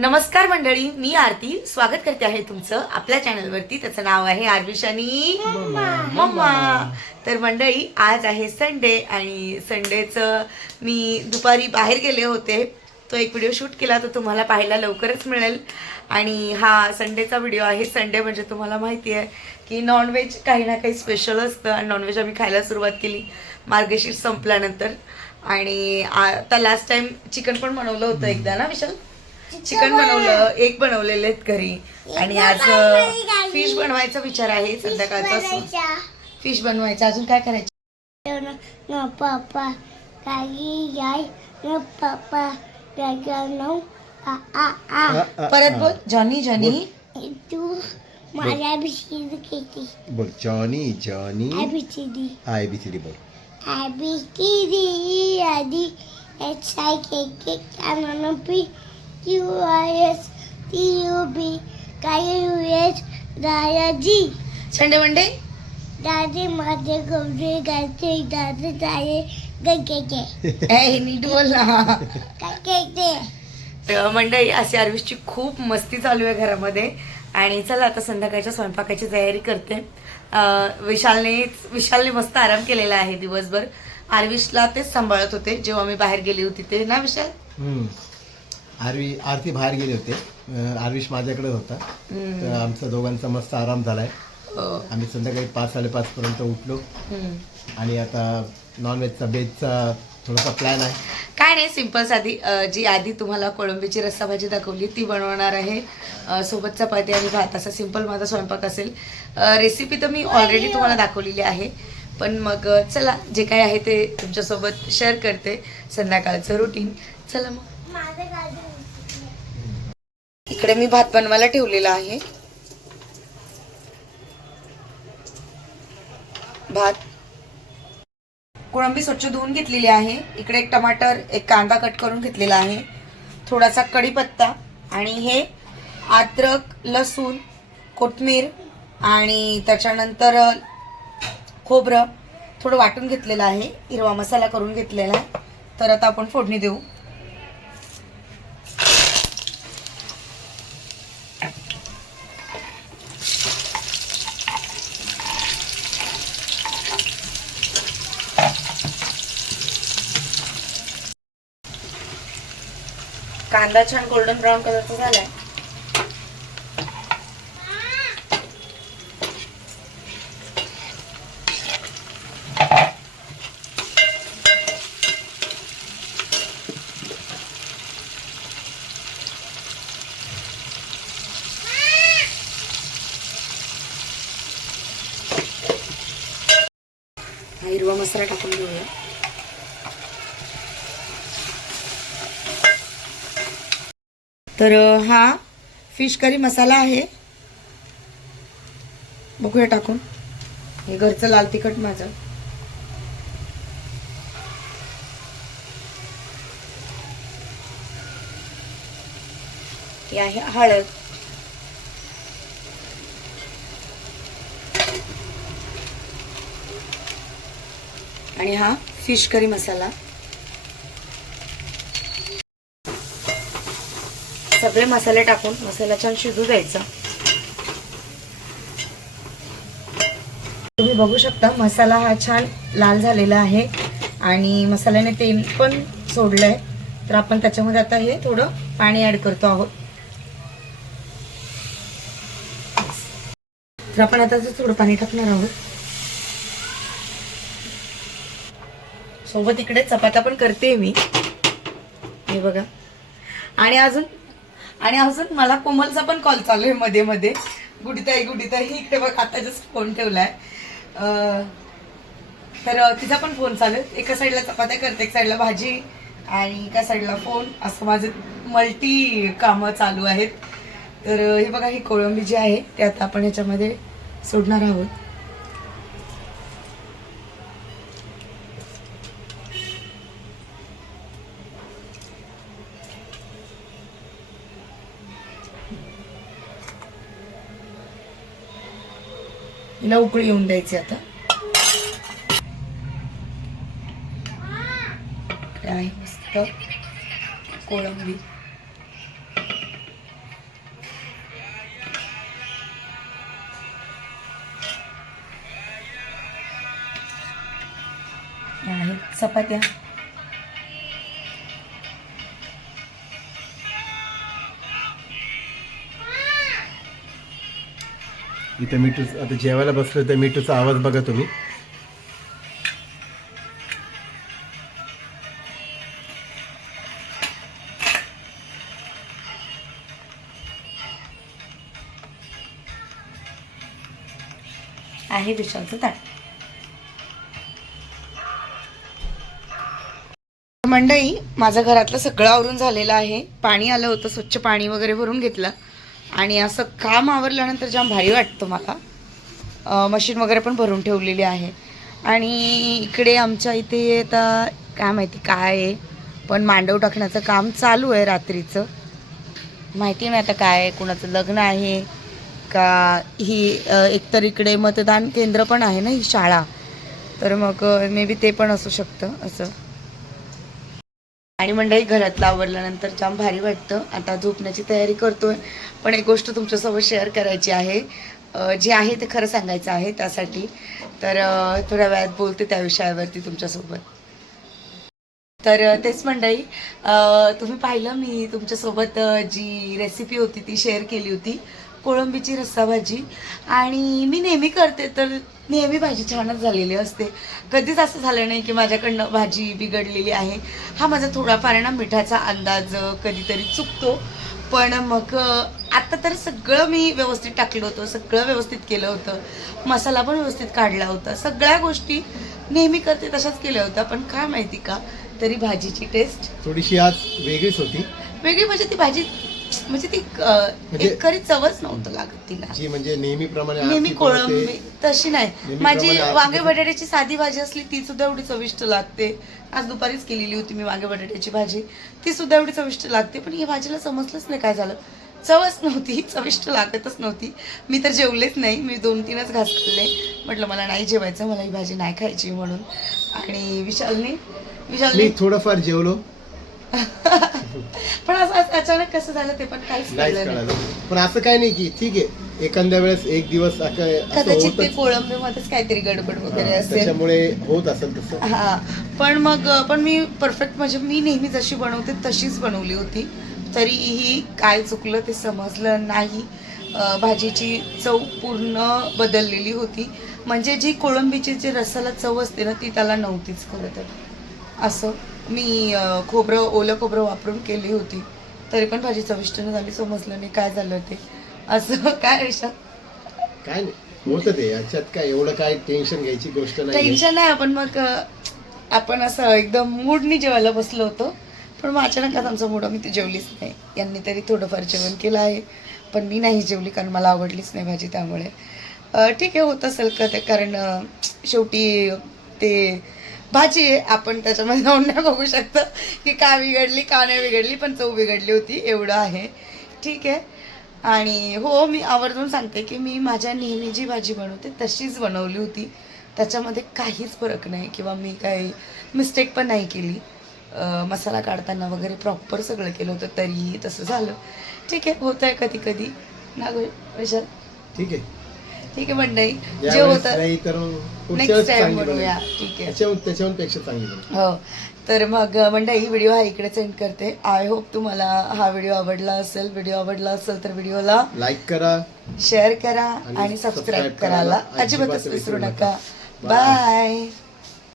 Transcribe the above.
नमस्कार मंडळी, मी आरती स्वागत करते आहे तुमचं आपल्या चॅनलवरती. त्याचं नाव आहे आरविश आणि मम्मा. तर मंडळी, आज आहे संडे आणि संडेचं मी दुपारी बाहेर गेले होते. तो एक व्हिडिओ शूट केला, तो तुम्हाला पाहायला लवकरच मिळेल. आणि हा संडेचा व्हिडिओ आहे. संडे म्हणजे तुम्हाला माहिती आहे की नॉनव्हेज काही ना काही स्पेशल असतं आणि नॉनव्हेज आम्ही खायला सुरुवात केली मार्गशीर्ष संपल्यानंतर. आणि आता लास्ट टाइम चिकन पण बनवलं होतं एकदा ना विशाल. चिकन बनवलं, एक बनवलेले आहेत घरी. आणि आज फिश बनवायचा विचार आहे संध्याकाळचा. फिश बनवायचा. अजून काय करायचं? पापा परत बोल. जॉनी जॉनी तू माझ्या ABCD किती बोल. जॉनी जॉनी ABCD ABCD बोल. ABCD आधी HIKKLMNOP QRS TUV KUS दादाजी संडे मंडे दादी माझे गौरे गायचे दादा जाये गगे नीट बोल ना. गगे मंडळी, अशी आरविशची खूप मस्ती चालू आहे घरामध्ये. आणि चला आता संध्याकाळच्या स्वयंपाकाची तयारी करते. विशालने मस्त आराम केलेला आहे दिवसभर. आरविशला तेच सांभाळत होते जेव्हा मी बाहेर गेली होती ते ना विशाल. आरती बाहेर गेले होते, आरविश माझ्याकडे होता. तर आमचा दोघांचा मस्त आराम झालाय. आम्ही संध्याकाळी 5-5:30 पर्यंत उठलो. आणि आता नॉनव्हेजचा बेजचा थोडासा प्लॅन आहे. काय नाही, सिंपल साधी. जी आधी तुम्हाला कोळंबीची रस्सा भाजी दाखवली ती बनवणार आहे. सोबत चपाती आणि भात. असा सिंपल माझा स्वयंपाक असेल. रेसिपी तर मी ऑलरेडी तुम्हाला दाखवलेली आहे, पण मग चला जे काय आहे ते तुमच्यासोबत शेअर करते. संध्याकाळचं रुटीन. चला मग. इकडे मी भात बनवायला ठेवलेला आहे. भात, कोळंबी स्वच्छ धुवून घेतलेली आहे. इकडे एक टमाटर, एक कांदा कट करून घेतलेला आहे. थोडासा कढीपत्ता आणि हे अद्रक, लसूण, कोथिंबीर आणि त्याच्यानंतर खोबरं थोडं वाटून घेतलेलं आहे. हिरवा मसाला करून घेतलेला आहे. तर आता आपण फोडणी देऊ. कांदा छान गोल्डन ब्राऊन कलरचा झालाय. हिरवा मसाला टाकून घेऊया. तर हा फिश करी मसाला आहे. बघूया टाकून. हे घरचं लाल तिखट माझं. हे आहे हळद. आणि हा फिश करी मसाला. सगळे मसाले टाकून मसाला छान शिजू द्यायचा. तुम्ही बघू शकता मसाला हा छान लाल झालेला आहे आणि मसाल्याने तेल पण सोडलंय. तर आपण त्याच्यामध्ये आता हे थोडं पाणी ऍड करतो आहोत. तर आपण आता थोडं पाणी टाकणार आहोत. सोबत इकडे चपात्या पण करते मी, हे बघा. आणि अजून मला कोमलचा पण कॉल चालू आहे मध्ये मध्ये. गुडीताई इकडे बघ, आता जस्ट फोन ठेवलाय. तर तिचा पण फोन चालू आहे. एका साईडला चपात्या करते, एक साईडला भाजी आणि एका साईडला फोन. असं माझे मल्टी कामं चालू आहेत. तर हे बघा, ही कोळंबी जी आहे ते आता आपण ह्याच्यामध्ये सोडणार आहोत. हिला उकळी येऊन द्यायची. आता आहे मस्त कोळंबी. चपात्या. इथे मिठू आता जेवायला बसलो तर मिठूचा आवाज बघा तुम्ही. आहे विशालचं ताट. मंडळी, माझं घरातलं सगळं आवरून झालेलं आहे. पाणी आलं होतं, स्वच्छ पाणी वगैरे भरून घेतलं आणि असं काम आवरल्यानंतर जाम भारी वाटतं मला. मशीन वगैरे पण भरून ठेवलेली आहे. आणि इकडे आमच्या इथे आता काय माहिती काय आहे, पण मांडव टाकण्याचं काम चालू आहे रात्रीचं. माहिती नाही आता काय आहे, कुणाचं लग्न आहे का ही एकतर इकडे मतदान केंद्र पण आहे ना, ही शाळा, तर मग मे बी ते पण असू शकतं असं. आणि मंडळी, घरातलं आवरल्यानंतर जाम भारी वाटतं. आता झोपण्याची तयारी करतोय, पण एक गोष्ट तुमच्यासोबत शेअर करायची आहे. जे आहे ते खरं सांगायचं आहे, त्यासाठी तर थोड्या वेळात बोलते त्या विषयावरती तुमच्यासोबत. तर तेच मंडळी, तुम्ही पाहिलं मी तुमच्यासोबत जी रेसिपी होती ती शेअर केली होती, कोळंबीची रस्सा भाजी. आणि मी नेहमी करते तर नेहमी भाजी छानच झालेली असते. कधीच असं झालं नाही की माझ्याकडनं भाजी बिघडलेली आहे. हा माझा थोडाफार ना मिठाचा अंदाज कधीतरी चुकतो, पण मग आता तर सगळं मी व्यवस्थित टाकलं होतं, सगळं व्यवस्थित केलं होतं, मसाला पण व्यवस्थित काढला होता, सगळ्या गोष्टी नेहमी करते तशाच केल्या होत्या. पण काय माहिती का, तरी भाजीची टेस्ट थोडीशी आज वेगळीच होती. वेगळी म्हणजे ती भाजी म्हणजे ती एक खरी चवच नव्हतं लागत तिला. जी म्हणजे नेहमीप्रमाणे नेहमी आरती कोळंबी बनवते. तशी नाही. नेहमीप्रमाणे माझी आरती वांगे बटाट्याची साधी भाजी असली ती सुद्धा एवढी चविष्ट लागते. आज दुपारीच केलेली होती मी वांगे बटाट्याची भाजी, ती सुद्धा एवढी चविष्ट लागते. पण ही भाजीला समजलंच नाही काय झालं, चवच नव्हती, चविष्ट लागतच नव्हती. मी तर जेवलेच नाही, मी 2-3च घास खाल्ले. म्हटलं मला नाही जेवायचं, मला ही भाजी नाही खायची म्हणून. आणि विशालने मी थोडंफार जेवलो, पण असं अचानक कसं झालं ते पण काहीच नाहीच कळलं नाही. कळालं. पण असं काय नाही की ठीक आहे, एखाद्या वेळेस एक दिवस असं कदाचित ते होतच. कोळंबीमध्येच काहीतरी गडबड वगैरे असेल, त्याच्यामुळे होत असेल तसं. हा. पण मी परफेक्ट म्हणजे मी नेहमी जशी बनवते तशीच बनवली होती, तरीही काय चुकलं ते समजलं नाही. भाजीची चव पूर्ण बदललेली होती. म्हणजे जी कोळंबीची जी रस्साला चव असते ना, ती त्याला नव्हतीच खरं तर. असं मी ओलं खोबरं वापरून केली होती, तरी पण भाजी चविष्ट न झाली, समजलं नाही काय झालं ते. असं काय विषय काय नाही होतं ते, याच्यात काय एवढं काय टेन्शन घ्यायची गोष्ट नाही. टेन्शन नाही. आपण असं एकदम मूडनी जेवायला बसलो होतो, पण मग अचानक आमचा मूड, आम्ही ती जेवलीच नाही. यांनी तरी थोडंफार जेवण केलं आहे, पण मी नाही जेवली कारण मला आवडलीच नाही भाजी. त्यामुळे ठीक आहे, होत असेल का ते, कारण शेवटी ते भाजी आहे, आपण त्याच्यामध्ये जाऊन नाही बघू शकतो की का बिघडली का नाही बिघडली, पण चव बिघडली होती एवढं आहे. ठीक आहे. आणि हो, मी आवर्जून सांगते की मी माझ्या नेहमी जी भाजी बनवते तशीच बनवली होती, त्याच्यामध्ये काहीच फरक नाही किंवा मी काही मिस्टेक पण नाही केली. मसाला काढताना वगैरे प्रॉपर सगळं केलं होतं, तरीही तसं झालं. ठीक आहे, होतं आहे कधी कधी ना विशाल. ठीक आहे, ठीक आहे मंडळी, जे यावेळेस होतं नाही तर नेक्स्ट टाइम बनवूया. ठीक आहे, त्याच्याहून पेक्षा चांगली बनव. हो. तर मग मंडळी, व्हिडिओ हा इकडेच एंड करते. आय होप तुम्हाला हा व्हिडिओ आवडला असेल. व्हिडिओ आवडला असेल तर व्हिडिओला लाईक करा, शेअर करा आणि सबस्क्राईब सबस्क्राईब करायला करायला अजिबातच अजिबात विसरू विसरू नका. नका. बाय.